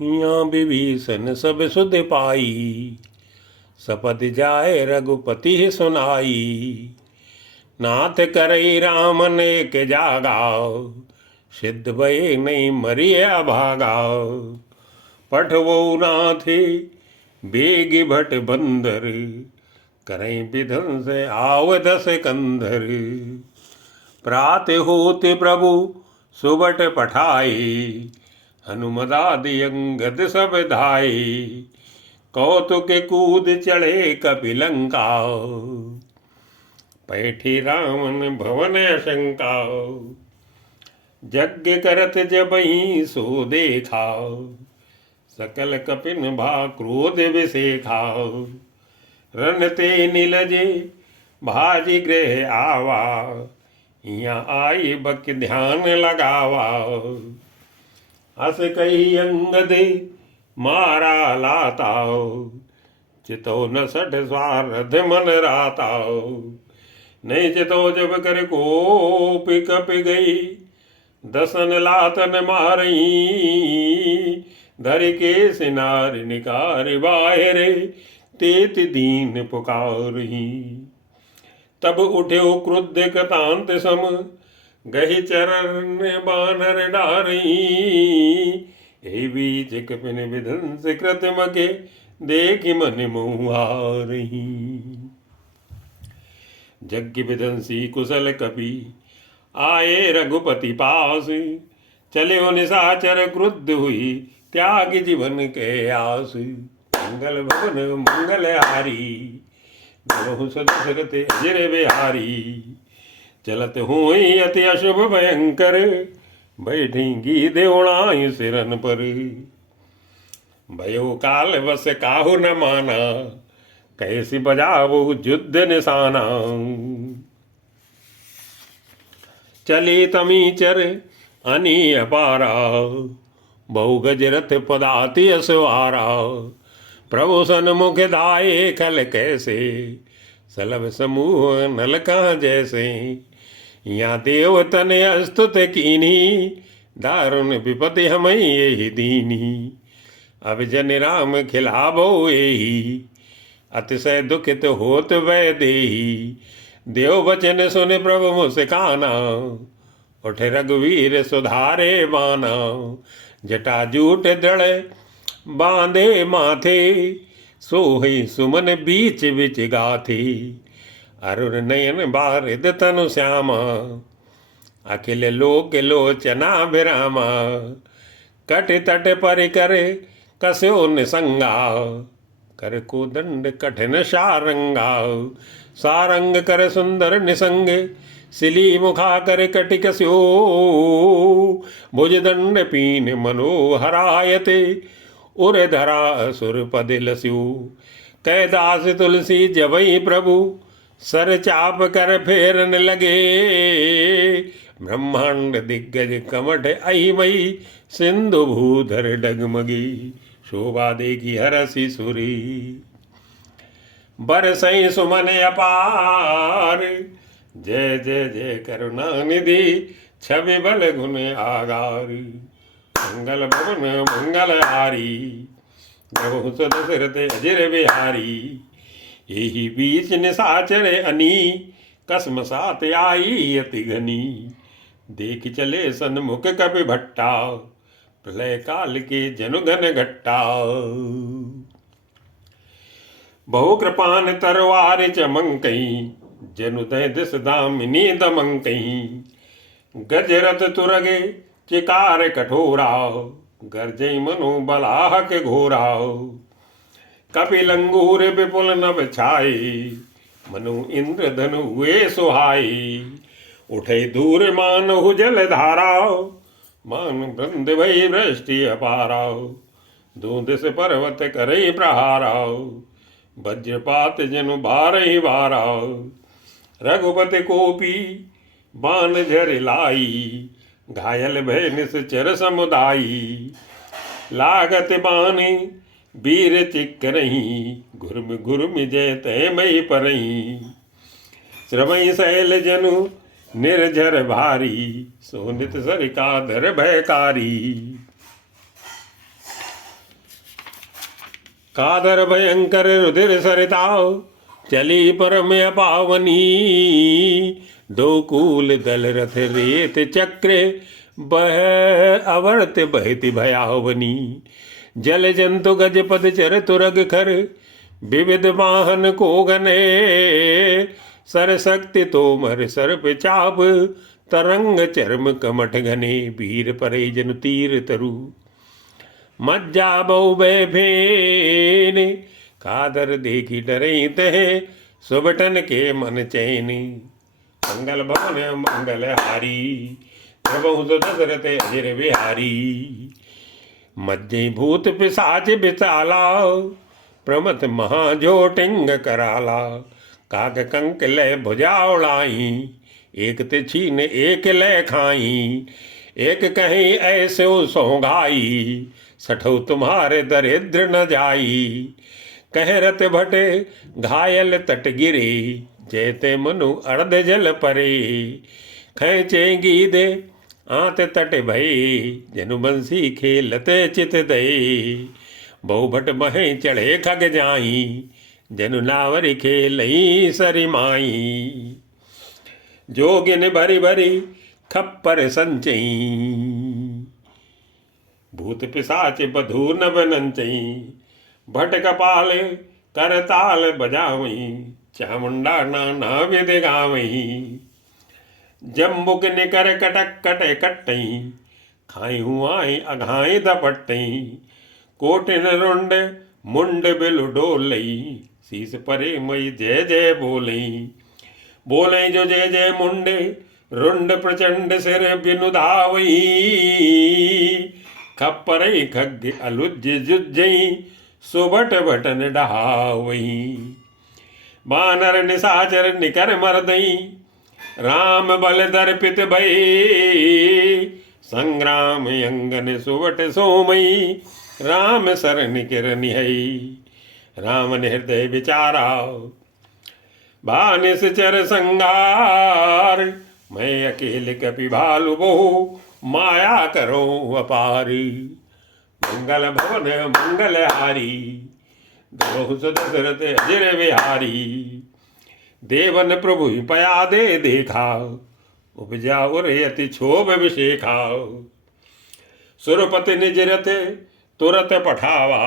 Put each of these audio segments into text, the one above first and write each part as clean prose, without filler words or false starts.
यहाँ विभीषण सब सुध पाई, सपथ जाए रघुपति सुनाई। नाथ करई राम नेक जागा, सिद्ध भय नहीं मरिय अभागा। पठवो नाथे बेग भट बंदर, करई विधंस आव दस कंधर। प्रात होते प्रभु सुबट पठाए, हनुमदादि अंगद सब धाये। कौतुक कूद चढ़े कपिलंका, बैठी रावण भवन शंका। यज्ञ करत जबहि सो देखा, सकल कपिन भा क्रोध विसेखा। रनते नीलजे भाजी गृह आवा, यहाँ आई बक ध्यान लगावा। हस कही अंगद मारा लाता, चितो न सठ स्वारथ मन राता। नहीं चितो जब कर कोपि कपि गई, दसन लातन मारई। धर के सिनार निकार बाहरे, तेत दीन पुकारही। तब उठ्यो क्रुद्ध कतांत सम, गहि चरण बानर डारही। हे बीच कपिन विधंस कृत मगे, देख मन मुहारही। यज्ञ विधंसी कुशल कपि, आए रघुपति पास। चले निशाचर क्रुद्ध हुई, त्याग जीवन के आस। मंगल भवन मंगल हारी, बहु सदशरथ अजर बिहारी। चलत हुई अति अशुभ भयंकर, बैठेंगी देवणाई सिरन पर। भयो काल बस काहू न माना, कैसी बजावो युद्ध निशाना। चले तमीचर अनी अपारा, बहु गज रथ पदाति असवारा। प्रभु सन्मुख धाये खल कैसे, सलभ समूह नल कहाँ जैसे। यहाँ देवतन अस्तुत कीनी, दारुण विपति हमें यही दीनी। अब जन राम खिलाबो एही, अतिशय दुखित होत वै देही। देव वचन सुन प्रभु मुस्काना, उठ रघुवीर सुधारे बाना। जटा जूट दृढ़ बांधे माथे, सोहि सुमन बीच बिच गाथे। अरुण नयन बारिद तनु श्यामा, अखिल लोक लोचना विरामा। कट तट पर करे कसो निसंगा, कर को दंड कठिन सारंगा। सारंग कर सुंदर निसंग, सिली मुखा कर कटिक स्यो। भुज दंड पीन मनोहरायते, उर धरा असुर पद लस्यु। कैदास तुलसी जबई प्रभु, सर चाप कर फेरन लगे। ब्रह्मांड दिग्गज कमठ अहिमई, सिंधु भूधर डगमगी। शोभा देखी हरसी सुरी, बरसई सुमन अपार। जय जय जय करुणा निधि, छवि बल गुण आगार। मंगल भवन मंगल हारी, प्रभु सदशरथ अजर बिहारी। यही बीच निशाचर अनी, कसम सात आई अति घनी। देख चले सन्मुख कपि भट्टा, प्रलय काल के जनु घन घट्टा। बहु कृपान तरवार चमंकई, जनु दय दिस दामिनी दमंकई। गजरथ तुरगे चिकार कठोरा, गर्जई मनु बलाहक घोरा। कपिलंगूर विपुल नभ छाए, मनु इंद्र धनु हुए सुहाई। उठे दूर मानहु जल धारा, मान वृंद भई वृष्टि अपारा। दो दिस पर्वत करई प्रहारा, वज्रपात जनु बारहि बारा। रघुपति कोपी बाण झर लाई, घायल भय निश्चर समुदायी। लागत बानी वीर चिकरही, घुर्म घुर्म जय तय मई परही। श्रमई शैल जनु निर्झर भारी, सोनित सरिका धर भयकारी। कादर भयंकर रुधिर सरिताओ चली परम अपावनी। दो कूल दल रथ रेत चक्र बह अवर्त बहति भयावनी। जल जंतु गज पद चर तुरग खर विविध वाहन को गने। सर शक्ति तोमर सर्प चाप तरंग चर्म कमठ घने। वीर परे जनु तीर तरु मज्जा बहु भेने। कादर देखी डरई तह सुबटन के मन चैनी। मंगल भवन मंगल हारी प्रभु दशरथ अजिर बिहारी। मज्जे भूत पिशाच बिचाला प्रमथ महाजोटिंग कराला। काक कंक लय भुजा उड़ाई एक ते छीन एक लय खाई। एक कहीं ऐसे सोंघाई सठो तुम्हारे दरिद्र न जाई। कह रत भटे घायल तट गिरे जैते मनु अर्ध जल परे। खेचेंगी दे आत तट भये जनु बंसी खेलते चित दये। बहु भट महे चढ़े खग जाई जनु नावरी खेलई सरिमाई। जोगिन भरी भरी खप्पर संचई भूत पिशाच बधू नभ नंचई। भट कपाल करताल बजावई चामुंडा नाना विध गावई। जम्बुक निकर कटक कटे कटई खाई हुआई अघाई दपटई। कोटिन रुंड मुंड बिल डोलई शीस परे मई जय जय बोलई। बोले जो जय जय मुंडे रुंड प्रचंड सिर बिनुधावई। खप्परई खग अलुज जुज्जई सुबट बटन डहावई। बानर निशाचर निकर मरदई राम बल दर्पित भई। संग्राम अंगन सुवट सोमई राम सरन किर निहई। राम ने हृदय विचारा बानिस चर संगार। मैं अकेले कपि भालु बहु माया करो अपारी। मंगल भवन मंगल हारी बहु दशरथ अजिर बिहारी। देवन प्रभु पया दे देखा उपजा उरयति क्षोभ विशेखा। सुरपति निज रथ तुरत पठावा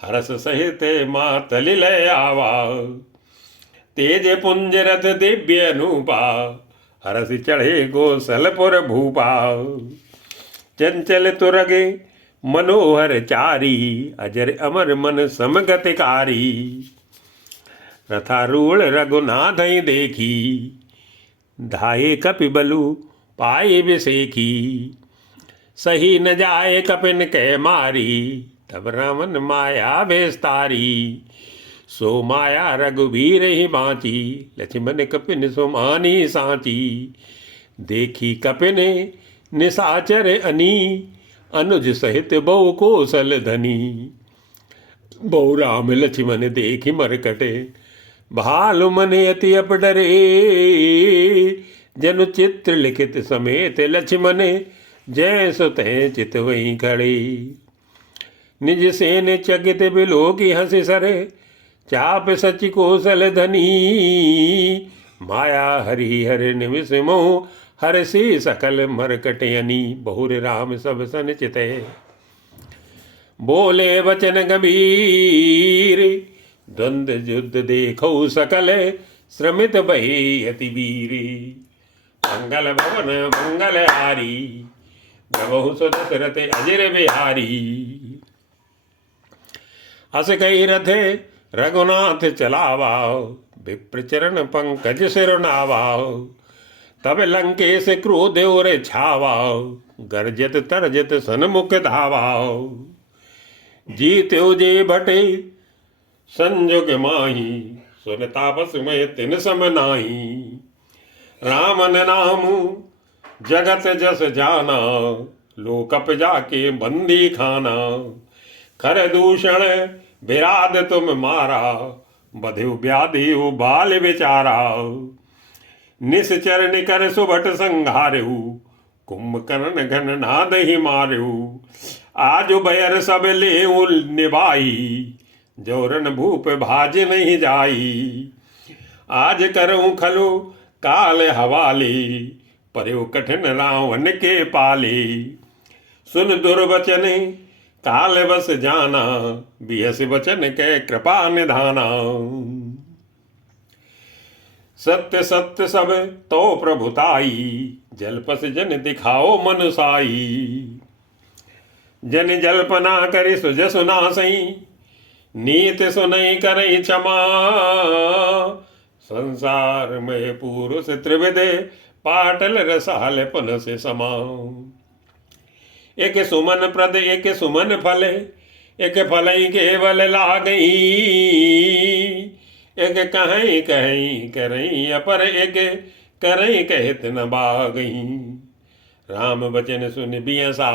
हरस सहित मातलि लय आवा। तेज पुंज रथ दिव्य अनूपा हरस चढ़े गोसलपुर भूपा। चंचल तुरगे मनोहर चारी अजर अमर मन समगतिकारी। रथारूढ़ रघुनाथ देखी धाये कपि बलु पाए विसेखी। सही न जाए कपिन कै मारी तब रामन माया बेस्तारी। सो माया रघुबीर ही बाँची लक्ष्मण कपिन सुमानी साँची। देखी कपिन निशाचर अनी अनुज सहित बहु कौशल धनी। बहु राम लक्ष्मण देखी मरकटे भालु मन अति अप डरे। जनु चित्र लिखित समेत लक्ष्मण जय सुतः चित वहीं खड़े। निज सेन चकित बिलो की हंसी सरे चाप सच कौशल धनी। माया हरि हर निमिष मोह हरसी सकल मरकटयनी। बहुर राम सब सन चिते बोले वचन गंभीर। द्वंद युद्ध देखो सकल श्रमित भई अति वीरी। मंगल भवन मंगल हारी बहु दशरथ अजिर बिहारी। अस कई रथे रघुनाथ चलावा विप्रचरण पंकज सिर नावा। तब लंकेश क्रोध और छावा गर्जत तरजत सन्मुख धावा। जीत्यो जे भटे संजुग माही सुन तापस में तिन सम नाही। रामन नाम जगत जस जाना लोकप जाके बंदी खाना। खर दूषण विराध तुम मारा बधु व्याधि बाल विचारा। निश्चर निकर सुभट संघारु कुंभकर्ण घन नाद ही मारु। आज भयर सब ले निभाई जोरन भूप भाज नहीं जाई। आज करूं खलो काल हवाले, पर्यो कठिन रावण के पाले। सुन दुर्वचन काल बस जाना, बिहस वचन के कृपा निधाना। सत्य सत्य सब तो प्रभुताई, जलपस जन दिखाओ मनुसाई। जन जल्पना करि सुज सुनासई, नीत सुनई करई क्षमा। संसार में पुरुष त्रिविध, पाटल रसाल पुन से समा। एक सुमन प्रद एक सुमन फल, एक फलई केवल लागई। एक कहीं कहीं करई अपर, एक करई कहत न बागई। राम बचन सुन बियसा,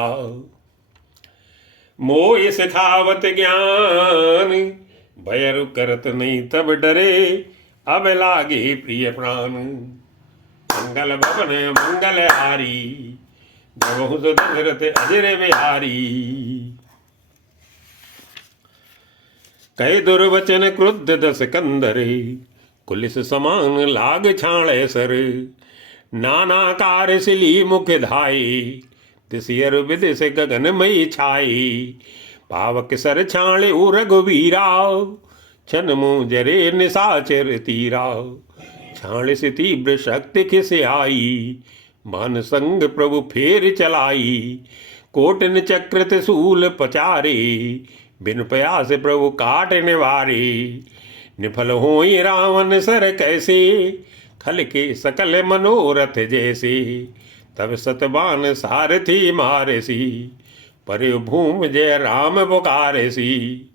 मोह सिखावत ज्ञान। भयरु करत नहीं तब डरे, अब लागे प्रिय प्राण। मंगल भवन मंगल हारी, जबहु सो दशरथ अजर बिहारी। कई दुर्वचन क्रुद्ध दस कंदरे, कुलिस समान लाग छाणे सर। नाना कार सिली मुख धाये, दिसियर विदिस गगन मई छाई। पावक सर छाणे रघुवीरा, छन मुँह जरे निशाचर तीरा। छाण से तीव्र शक्ति खिस आई, मान संग प्रभु फेर चलाई। कोटन चक्र त्रिशूल पचारे, बिन प्रयास प्रभु काट निवारे। निफल होई रावण सर कैसे, खल के सकल मनोरथ जैसे। तब सतबान सारथी मारसी, पर भूम जय राम पुकारसी।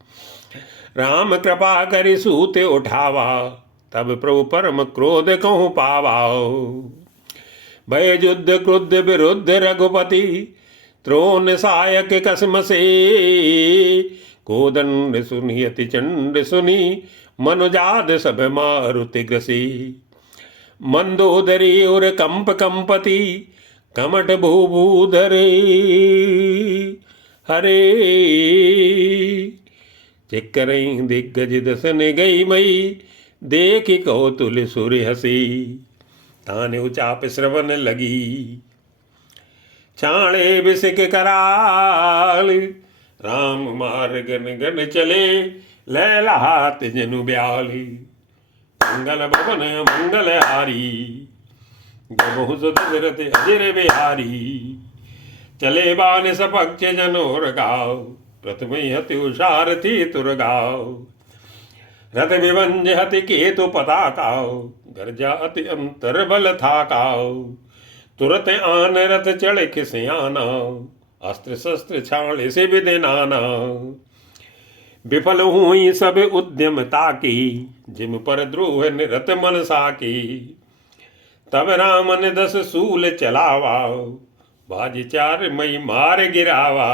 राम कृपा करि सूत उठावा, तब प्रभु परम क्रोध कहूँ पावा। भय युद्ध क्रुद्ध विरुद्ध रघुपति, त्रोन सायक कसम से। कोदंड सुनि अति चंड सुनि, मनुजाद सब मारुति ग्रसी। मंदोदरी और कंप कंपति, कमट भूभूधरे। हरे चिक्करई दिग्गज दसन गई मई, देखी कौतुल सूर्य हसी। ताने उचाप श्रवण लगी, छाणे बिसिक कराल। राम मार गन गन चले, लहलात जनु ब्याली। मंगल भवन मंगल हारी, जबहु सो दशरथ अजर बिहारी। चले बान सपक्ष जनोर गाव, प्रथम हति उषारथी तुरगाव। रथ विभंज हति केतु पताकाव, गर्जा अति अंतर बल थाकाव। तुरत आन रथ चढ़ खिसियाना, अस्त्र शस्त्र छाड़ से विधि नाना। विफल हुई सब उद्यम ताकी, जिम पर द्रोह निरत मन साकी। तब राम ने 10 सूल चलावा, बाज 4 मई मार गिरावा।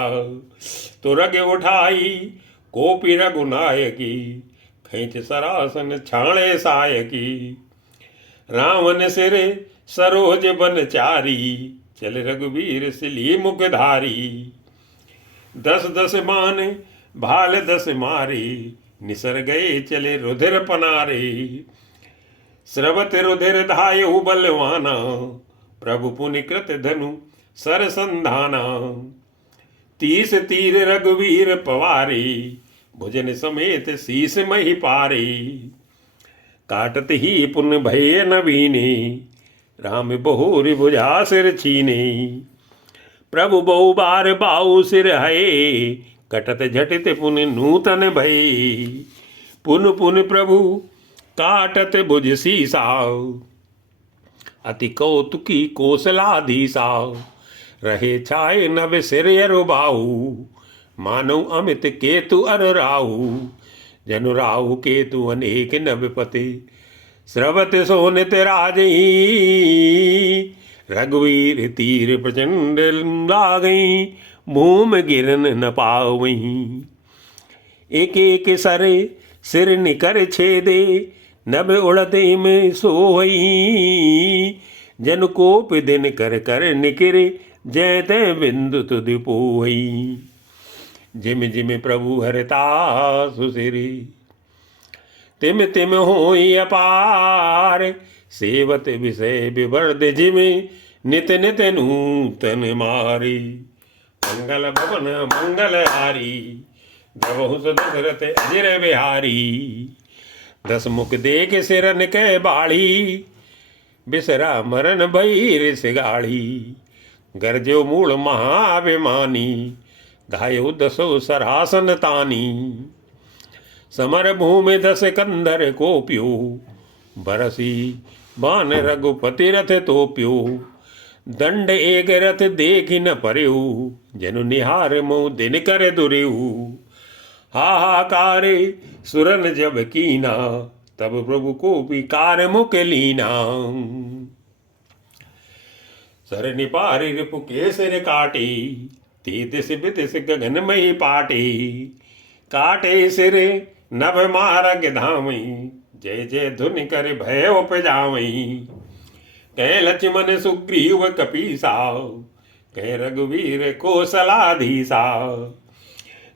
तुरग उठाई कोपी रघुनायकी, खींच सरासन छाणे सायकी। रावण सिर सरोज बन चारी, चल रघुवीर सिली मुखधारी। 10 बाण भाल 10 मारे, निसर गए चले रुधिर पनारे। स्रवत रुधिर धायु बलवाना, प्रभु पुनि कृत धनु सर संधाना। 30 तीर रघुवीर पवारे, भुजन समेत शीस मही पारे। काटत ही पुन भय नवीने, राम बहुरी भुजा सिर छीने। प्रभु बहु बार बाऊ सिर है, कटत झटित पुन नूतन भय। पुन पुन प्रभु काटत भुज सीसा, अति कौतुकी कोसलाधीसा। रहे छाए नभ सिर अरुबाहु, मानव अमित केतु अर राहु। जनु राहु केतु अनेक नभपति, स्रवत सोनित राजही। रघुवीर तीर प्रचंड लागई, भूम गिरन न पावहीं। एक एक सरे सिर निकर छेदे, नभ उड़ते में सोई। जन कोप दिन कर कर निकरे, जैते बिंदु तुधि पोई। जिम जिम प्रभु हरता सुसिरी। तिम तिम होई अपार सेवत विषय विवर्ध जिम नित नित नूतन मारी। मंगल भवन मंगल हारी जबहु दशरथ अजर बिहारी। दस मुख देख सिरन के बाड़ी बिसरा मरन भई सिगाड़ी। गरजो मूल महाभिमानी धायो दसो सरासन तानी। समर भूमि दस कंधर कोप्यो बरसी बान रघुपति रथ तोप्यो। दंड एक रथ देख न पर्यो जनु निहार मोह दिन कर दुर्यो। हाहाकार सुरन जब कीना तब प्रभु को विकार मुख लीना। सर निपारी रिपु के सिर काटे ते दिस बिदिस गगनमयी पाटे। काटे सिर नभ मारग धामई जय जय धुन कर भय उपजावई। कह लक्ष्मण सुग्रीव कपीसा कह रघुवीर कौशलाधीसा।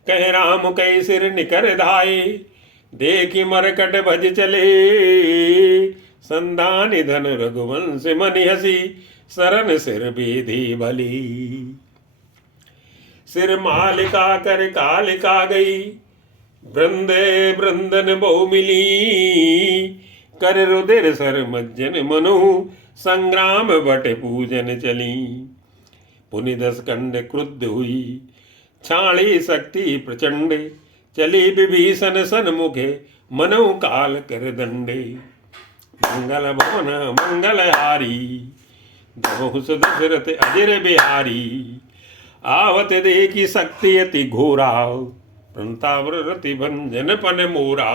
कह राम कह सिर निकर धाये देखी मरकट भज चले। संधान धन रघुवंश मनि हसी सरन सिर बेधी भली। सिर मालिका कर कालिका गई वृंदे वृंदन बहु मिली। कर रुधिर सर मज्जन मनु संग्राम बट पूजन चली। पुनि दस कंड क्रुद्ध हुई छाड़ी शक्ति प्रचंड। चली विभीषण सन्मुखे मनु काल कर दंडे। मंगल भवन मंगल हारी जबहु दशरथ अजर बिहारी। आवत देखी शक्ति अति घोरा प्रंताव्रति भंजन पन मोरा।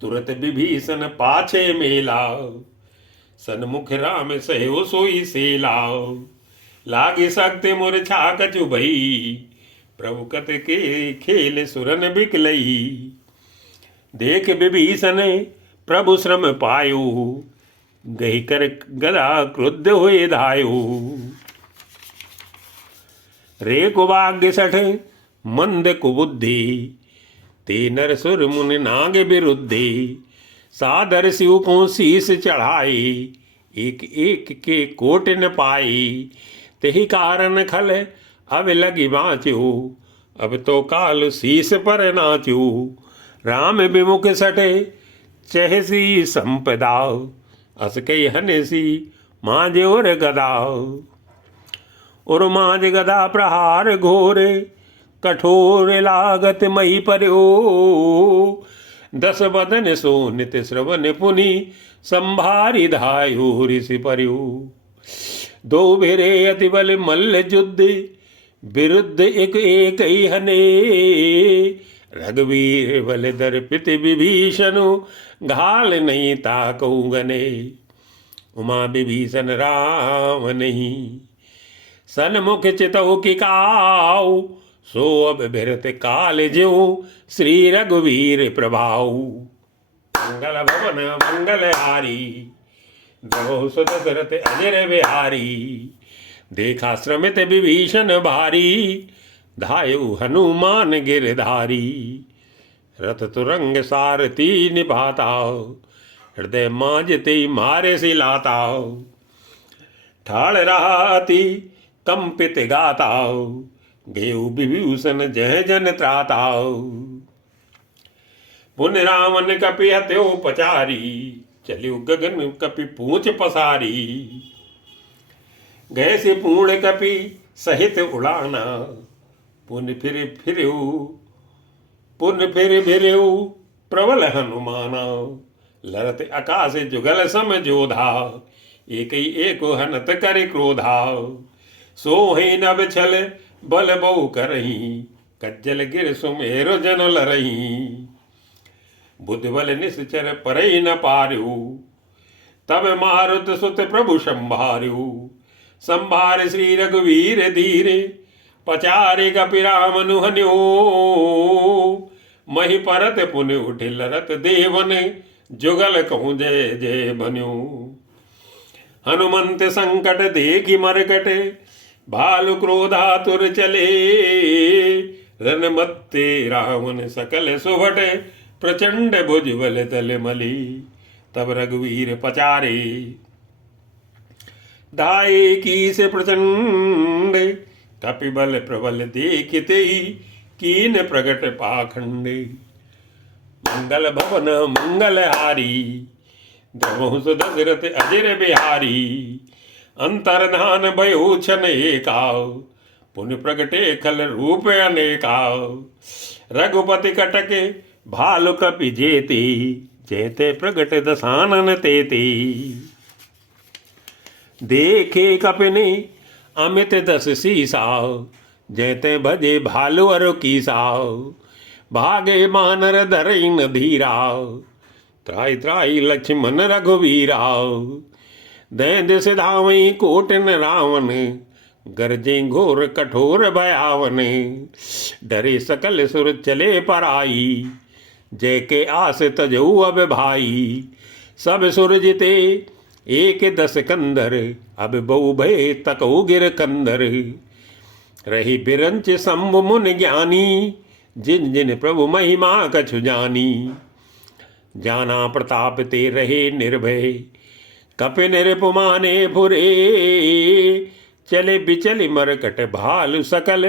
तुरत विभीषण पाछे मेला सन्मुख राम सहयो सोई सेला। लागी शक्ति मूर्छा कछु भई प्रभु कत के खेल सुरन बिकलई। देख विभीषण प्रभु श्रम पायो गही कर गदा क्रुद्ध हुए धायो। रे कुभाग्य सठ मंद कुबुद्धि ते नर सुर मुनि नाग विरुद्धे। सादर शिव को शीस चढ़ाए एक एक के कोट न पाए। तेहि कारण खल अब लगी बाँच्यो अब तो काल शीस पर नाच्यो। राम विमुख सटे चहसी संपदा अस कई हनेसी मांझ और गदा। और मांझ गदा प्रहार घोर कठोर लागत मई पर्यो। दस बदन सो नित श्रवण पुनि संभारी धायो ऋषि पर्यो। दो भिरे अति बल मल्ल युद्ध विरुद्ध एक एक ही हने। रघुवीर बल दर्पित विभीषण घाल नहीं ताकौ गने। उमा विभीषण राम नहीं सन्मुख चितौ की काऊ। सो अब भरत काल ज्यो श्री रघुवीर प्रभाऊ। मंगल भवन मंगल हारी जबहु दशरथ अजर बिहारी। देखा श्रमित विभीषण भारी धायु हनुमान गिरधारी। रथ तुरंग सारथी निभाता हृदय मांझते मारे से लाता। ठाड़ रहाती कंपित गाता गेऊ विभूषण जय जन त्राता। पुन रावण कपि हत्यो पचारी चलियो गगन कपि पूछ पसारी। गए से पूर्ण कपि सहित उड़ाना पुन फिर फिर्यो प्रबल हनुमाना। लरत आकाश जुगल सम जोधा एक ही एक हनत कर क्रोधा। सो ही नभ छल बल बहु करही कज्जल गिर सुमेरु जन लरही। बुद्धि बल निश्चर परई न पार्यो तब मारुत सुत प्रभु संभार्यो। संभार श्री रघुवीर धीरे पचारे कपि राम नुहन्यो। मही परत पुनि उठि लरत देवन जुगल कहूँ जय जय बन्यो। हनुमंत संकट देखि मरकट भालु क्रोधातुर चले, रनमत्ते रावण सकल सुभट, प्रचंड भुज बल तल मली। तब रघुवीर पचारे, धाये की से प्रचंड, कपिबल प्रबल देखते ही, कीन प्रगट पाखंडे। मंगल भवन मंगल हारी, द्रवहु दशरथ अजर बिहारी। अंतर्धान भयो छन एकाव, पुन प्रगटे खल रूप अनेकाव। रघुपति कटके भालु कपि जेते, जैते प्रगट दसानन तेते। देखे कपिने अमित दस सीसाव, जैते भजे भालु अरु कीसाव। भागे मानर धरई न धीराव, त्राई त्राई लक्ष्मण रघुवीराव। दैंद से धावई कोटन रावण, गरजे घोर कठोर भयावन। डरे सकल सुर चले पराई, जय के आस तजऊ अब भाई। सब सुर जिते एक दस कंदर, अब बहु भय तकऊ गिर कंदर। रही बिरंच शंभु मुन ज्ञानी, जिन जिन प्रभु महिमा कछु जानी। जाना प्रताप ते रहे निर्भय, कपि निरपुमाने फुरे। चले बिचल मरकट भालु सकल,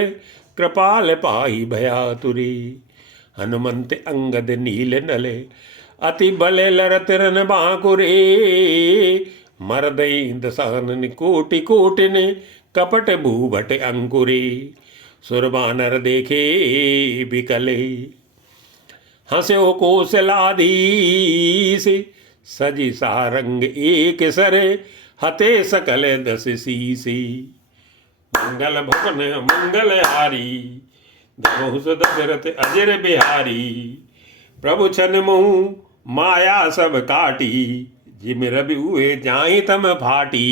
कृपाल पाई भयातुरे। हनुमंत अंगद नील नले, अति बले लरत रन बांकुरे। मरदई दसानन कोटि कोटिन, कपट भूभट अंकुरे। सुरबानर देखे बिकले, हंस्यो कौशलाधीश। सजी सारंग एक सरे, हते सकल दस सीसी। मंगल भवन मंगल हारी, द्रवहु दशरथ अजर बिहारी। प्रभु छन मोहु माया सब काटी, जिम रवि हुए जाहि तम फाटी।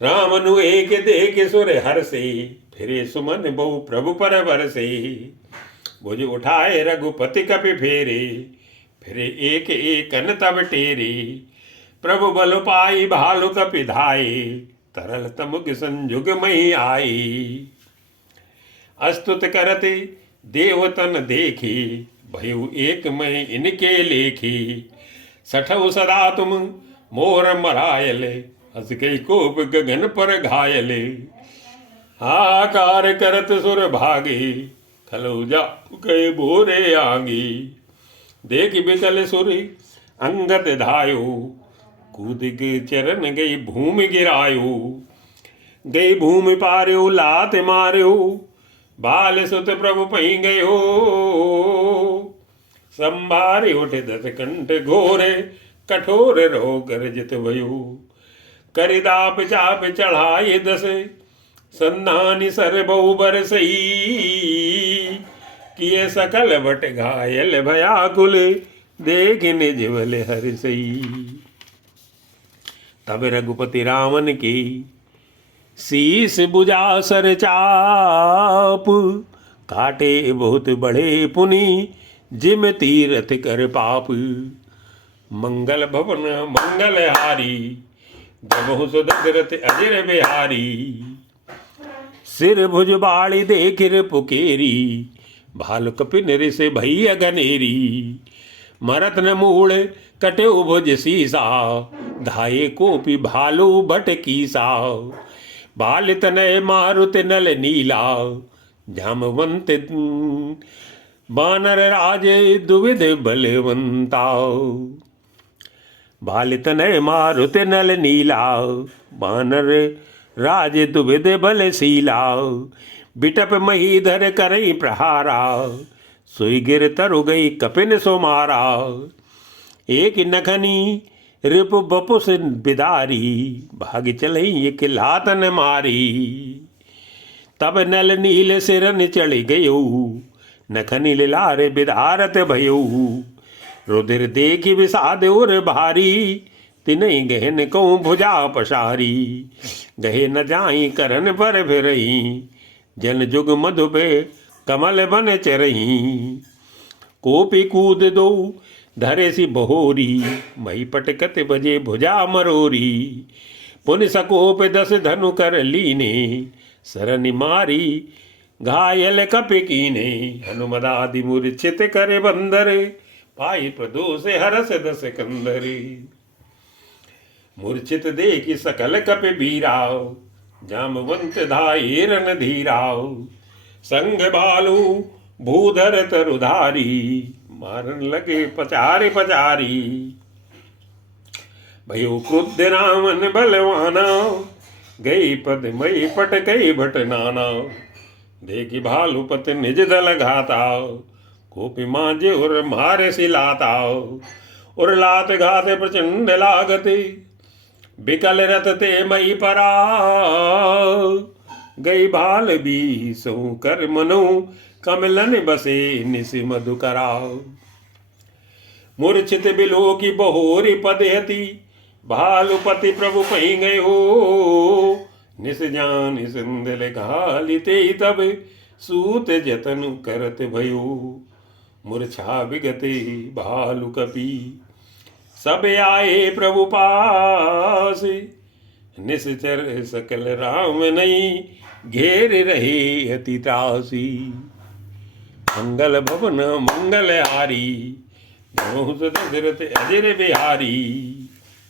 राम नु एक देख सुर हर्षे, फिरे सुमन बहु प्रभु पर बरसे। भुज उठाए रघुपति कपि फेरे, फिरे एक एकन तब टेरे। प्रभु बल पाई भालु कपि धाये, तरल तमुग संजुग मही आए। अस्तुत करते देवतन देखे, भयु एक मय इनके लेखे। सठौ सदा तुम मोर मरायल, हस गई कोप गगन पर घायल। हाकार करत सुर भागे, खलौ जा गए भोरे आगे। देख बिकल सुर अंगत धायो, कूद के चरण गई भूमि गिरायो। गई भूमि पार्यो लात मार्यो, बाल सुत प्रभु पही गयो। संभारे उठे दस कंठ घोरे, कठोर रो गर्जित भयो। करिदाप चाप चढ़ाए दस, संधानि सर बहु बरसई। किए सकल बट घायल भयाकुल, देख निज बल हर्षई। तब रघुपति रावण की, शीस बुझा सर चाप। काटे बहुत बड़े पुनि, जिम तीरथ कर पाप। मंगल भवन मंगल हारी, द्रवहु दशरथ अजर बिहारी। सिर भुज बाड़ी देखिर पुकेरी, भालु कपि निर से भई अगनेरी। मरत न मूल कटे भुज सीसा, धाये कोपि भालु भट कीसा। बाल तनय मारुत नल नीला, जामवंत बानर राज दुविध बलवंता। बाल तनय मारुत नल नीला, बानर राज दुविध बलशीला। बिटप महीधर करई प्रहारा, सोई गिर तरु गई कपिन सो मारा। एक नखनी रिपु बपुस बिदारी, भाग चलई एक लातन मारी। तब नल नील सिरन चढ़ गयो, नखनी लारे बिदारत भयो। रुधिर देखी विषाद और भारी, तिनई गहन कहूँ भुजा पसारी। गहे न जाई करन पर फिरही, जन जुग मधुपे कमल बन चरही। कोपी कूद दो धरे सी बहोरी, मई पटकत बजे भुजा मरोरी। पुनि सकोप 10 धनु कर लीने, सरनि मारी घायल कपि कीने। हनुमदादि मूर्छित करे बंदरे, पाई प्रदोष हरस 10 कंदरे। मूर्छित देखि सकल कपि बीराव, जामवंत धाये रणधीराव। संग बालू भूधर तरुधारी, मारन लगे पचारे पचारी। भयो क्रुद्ध रामन बलवाना, गई पद मई पटकई भट नाना। देखी भालुपत निज दल घाता, कोपि मांजे उर मारे सिलाता। उर लात घात प्रचंड लागते, बिकल रथ ते मई परा। गई भाल भी सो कर मनु, कमलन बसे निस मधुकरा। मूर्छित बिलो की बहोरी पदयति, भालुपति प्रभु पही गयो। निस जान सिंदल घालिते तब, सूत जतन करत भयो। मूर्छा विगते भालु कपि, सब आए प्रभु पास। निश्चर सकल राम नहीं, घेर रहे अति त्रासी। मंगल भवन मंगल हारी, दशरथ अजर बिहारी।